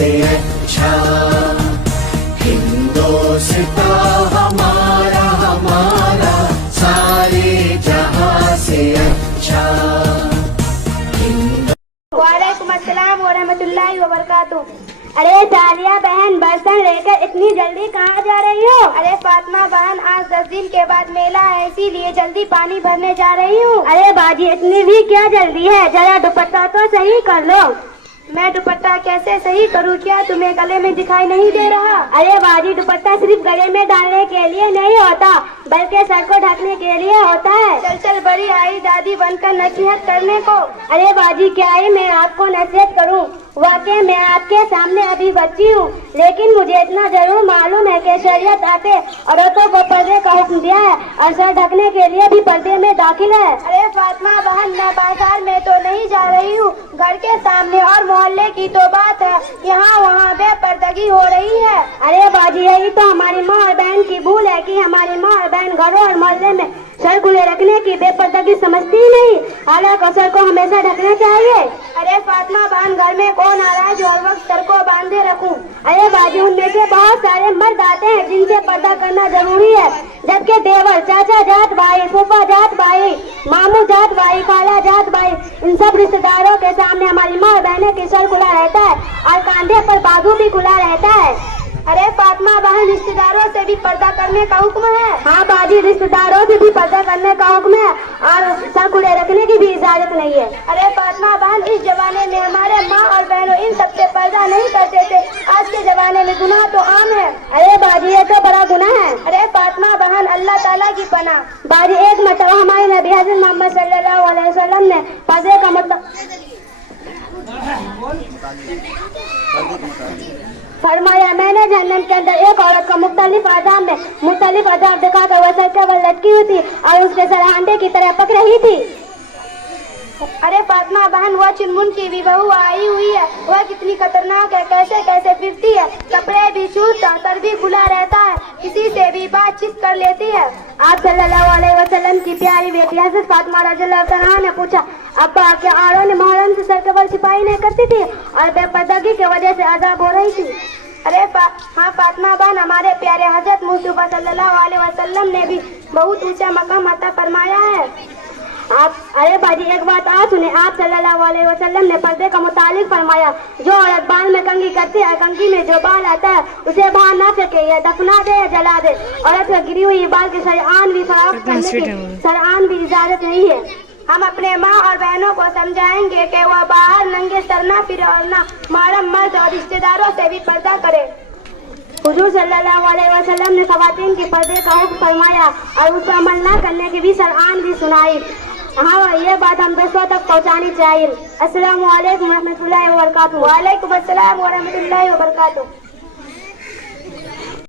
سے اچھا ہندوستان ہمارا ہمارا سارے جہاں سے اچھا. وعلیکم السلام ورحمۃ اللہ وبرکاتہ. ارے ثانیہ بہن برتن لے کر اتنی جلدی کہاں جا رہی ہو؟ ارے فاطمہ بہن آج 10 دن کے بعد میلہ ہے اسی لیے جلدی پانی بھرنے جا رہی ہوں. ارے باجی اتنی بھی کیا جلدی ہے، ذرا دوپٹہ تو صحیح کر لو. میں دوپٹہ کیسے صحیح کروں، کیا تمہیں گلے میں دکھائی نہیں دے رہا؟ ارے باجی دوپٹہ صرف گلے میں ڈالنے کے لیے نہیں ہوتا بلکہ سر کو ڈھکنے کے لیے ہوتا ہے. چل چل بڑی آئی دادی بن کر نصیحت کرنے کو. ارے باجی کیا ہے میں آپ کو نصیحت کروں، واقعی میں آپ کے سامنے ابھی بچی ہوں، لیکن مجھے اتنا ضرور معلوم ہے کہ شریعت آتے عورتوں کو پردے کا حکم دیا ہے اور سر ڈھکنے کے لیے بھی پردے میں داخل ہے. ارے فاطمہ بہن میں بازار میں تو نہیں جا رہی ہوں، گھر کے سامنے اور محلے کی تو بات ہے، یہاں وہاں بے پردگی ہو رہی ہے. ارے باجی یہی تو ہماری ماں اور بہن کی بھول ہے کہ ہماری ماں اور بہن گھروں اور محلے میں سر کھلے رکھنے کی بے پردگی سمجھتی ہی نہیں، حالانکہ سر کو ہمیشہ ڈھکنا چاہیے. ارے فاطمہ بہن گھر میں کون آ رہا ہے جو ہر وقت سر کو باندھے رکھوں؟ ارے باجی ان میں سے بہت سارے مرد آتے ہیں جن سے پردہ کرنا ضروری ہے، جبکہ دیور، چاچا جات بھائی، پھوپھا جات بھائی، ماموں جات بھائی، خالہ جات بھائی، ان سب رشتے داروں کے سامنے ہماری ماں اور بہنیں کی سر کھلا رہتا ہے اور کاندھے پر بازو بھی کھلا رہتا ہے. ارے فاطمہ بہن رشتے داروں سے بھی پردہ کرنے کا حکم ہے؟ ہاں باجی رشتے داروں سے بھی پردہ کرنے کا حکم ہے اور سر کھلے رکھنے کی بھی اجازت نہیں ہے. ارے فاطمہ بہن اس زمانے میں ہمارے ماں اور بہنوں ان سب سے پردہ نہیں کرتے تھے، آج کے زمانے میں گناہ تو عام ہے. ارے باجی یہ تو بڑا گناہ ہے. ارے فاطمہ بہن اللہ تعالیٰ کی پناہ. باجی ایک مرتبہ ہمارے نبی حضرت محمد صلی اللہ علیہ وسلم نے پردے کا فرمایا میں نے جہنم کے اندر ایک عورت کو مختلف عذاب دکھا کر وہ سر کے بل لٹکی ہوئی تھی اور اس کے سر ہانڈے کی طرح پک رہی تھی. ارے فاطمہ بہن وہ چنمن کی بھی بہو آئی ہوئی ہے، وہ کتنی خطرناک ہے، کیسے کیسے پھرتی ہے، کپڑے بھی چھوٹتا، سر بھی کھلا رہتا ہے، کسی سے بھی بات چیت کر لیتی ہے. آپ صلی اللہ علیہ وسلم کی پیاری بیٹی حضرت فاطمہ رضی اللہ عنہا نے پوچھا ابا کیا آڑوں نے محرم سے سر کے بل چھپائی نہیں کرتی تھی اور بے پردگی کی وجہ سے عذاب ہو رہی تھی؟ ارے ہاں فاطمہ بہن ہمارے پیارے حضرت مصطفیٰ صلی اللہ علیہ وسلم نے بھی بہت اونچا مقام عطا فرمایا ہے. ارے باجی ایک بات آپ سنیں، آپ صلی اللہ علیہ وسلم نے پردے کا متعلق فرمایا جو عورت بال میں کنگھی کرتی ہے، کنگھی میں جو بال آتا ہے اسے باہر نہ پھینکے، یا دفنا دے یا جلا دے. عورت کو گری ہوئی بال کی سرعان بھی فراخت کرنے کی سرعان بھی اجازت نہیں ہے. ہم اپنے ماں اور بہنوں کو سمجھائیں گے کہ وہ باہر ننگے سر نہ پھرے اور نہ محرم مرد اور رشتے داروں سے بھی پردہ کرے. حضور صلی اللہ علیہ وسلم نے خواتین کی پردے کا حکم فرمایا اور اس پر عمل نہ کرنے کی بھی سرعان بھی سنائی. ہاں یہ بات ہم دوستوں تک پہنچانی چاہیے. السلام علیکم ورحمۃ اللہ وبرکاتہ. وعلیکم السلام ورحمۃ اللہ وبرکاتہ.